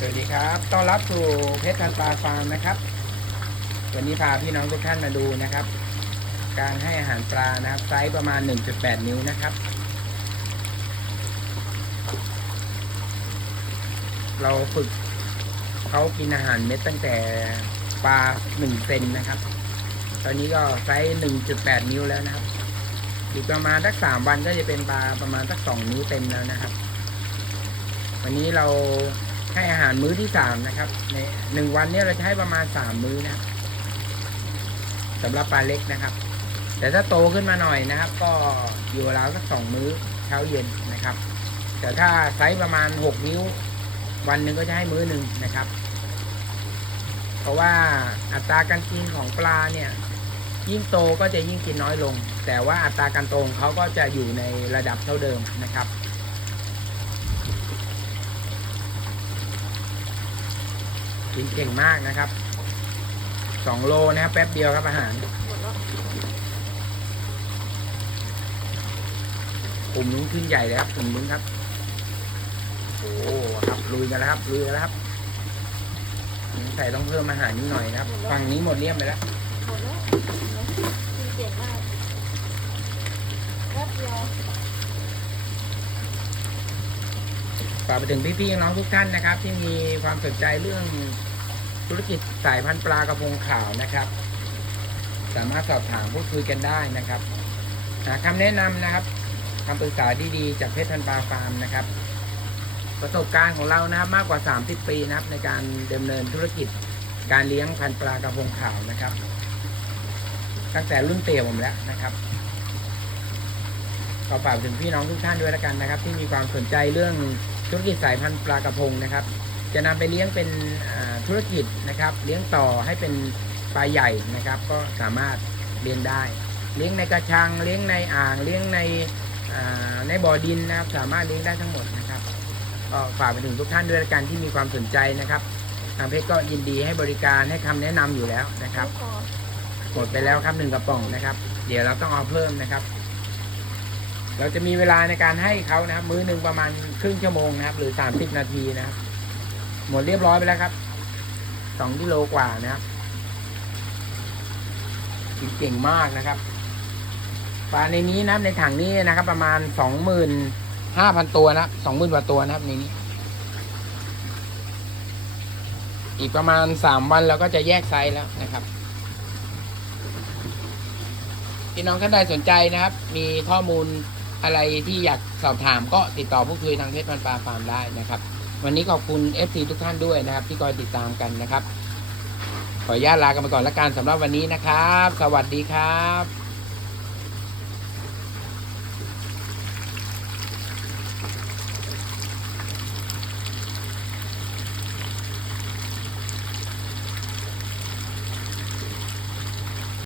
สวัสดีครับ ต้อนรับสู่เพชรพันปลาฟาร์มนะครับ วันนี้พาพี่น้องทุกท่านมาดูนะครับ การให้อาหารปลานะครับ ไซส์ประมาณ 1.8 นิ้วนะครับ เราฝึกเขากินอาหารเม็ดตั้งแต่ปลา 1 เซนนะครับ ตอนนี้ก็ไซส์ 1.8 นิ้วแล้วนะครับ อีกประมาณสักสามวันก็จะเป็นปลาประมาณสักสองนิ้วเต็มแล้วนะครับ วันนี้เรา ให้อาหารมื้อที่สามนะครับ ในหนึ่งวันเนี้เราจะให้ประมาณสามมื้อนะครับสำหรับปลาเล็กนะครับ แต่ถ้าโตขึ้นมาหน่อยนะครับ ก็อยู่ราวสักสองมื้อเช้าเย็นนะครับ แต่ถ้าไซส์ประมาณหกนิ้ว วันหนึ่งก็จะให้มื้อหนึ่งนะครับ เพราะว่าอัตราการกินของปลาเนี่ย ยิ่งโตก็จะยิ่งกินน้อยลง แต่ว่าอัตราการโตของเขาก็จะอยู่ในระดับเท่าเดิมนะครับ กินเก่งมากนะครับสองโลนะครับแป๊บเดียวครับอาหารกลุ่มนู้นขึ้นใหญ่เลยครับกลุ่มนู้นครับโอ้ครับลุยกันแล้วครับลุยกันแล้วครับใส่ต้องเพิ่มอาหารนิดหน่อยนะครับฝั่งนี้หมดเลี่ยมไปแล้วหมดแล้วกินเก่งมากแป๊บเดียว ฝากไปถึงพี่ๆน้องทุกท่านนะครับ ที่มีความสนใจเรื่องธุรกิจสายพันธุ์ปลากระพงขาวนะครับ สามารถสอบถามพูดคุยกันได้นะครับหาคำแนะนำนะครับคำปรึกษาดีๆจากเพชรพันปลาฟาร์มนะครับ ประสบการณ์ของเรานะครับมากกว่า 30 ปีนะครับ ในการดำเนินธุรกิจการเลี้ยงพันธุ์ปลากระพงขาวนะครับ ตั้งแต่รุ่นเตี่ยผมแล้วนะครับก็ฝากถึงพี่น้องทุกท่านด้วยแล้วกันนะครับ ที่มีความสนใจเรื่อง ธุรกิจสายพันธุ์ปลากระพงนะครับ จะนำไปเลี้ยงเป็นธุรกิจนะครับ เลี้ยงต่อให้เป็นปลาใหญ่นะครับ ก็สามารถเลี้ยงได้ เลี้ยงในกระชัง เลี้ยงในอ่าง เลี้ยงในในบ่อดินนะครับ สามารถเลี้ยงได้ทั้งหมดนะครับก็ฝากไปถึงทุกท่านด้วยกันที่มีความสนใจนะครับทางเพชรก็ยินดีให้บริการให้คำแนะนำอยู่แล้วนะครับหมดไปแล้วครับหนึ่งกระป๋องนะครับ เดี๋ยวเราต้องเอาเพิ่มนะครับ เราจะมีเวลาในการให้เขานะครับ มื้อหนึ่งประมาณครึ่งชั่วโมงนะครับ หรือสามสิบนาทีนะครับ หมดเรียบร้อยไปแล้วครับสองกิโลกว่านะครับกินเก่งมากนะครับปลาในนี้นะในถังนี้นะครับ ประมาณสองหมื่นห้าพันตัวนะสองหมื่นกว่าตัวนะครับในนี้ อีกประมาณสามวันเราก็จะแยกไซส์แล้วนะครับพี่น้องท่านใดสนใจนะครับ มีข้อมูล อะไรที่อยากสอบถามก็ติดต่อพูดคุยทางเพจพันปลาฟาร์มได้นะครับ วันนี้ขอบคุณ FC ทุกท่านด้วยนะครับ ที่คอยติดตามกันนะครับ ขออนุญาตลากันไปก่อนละกันสำหรับวันนี้นะครับ สวัสดีครับ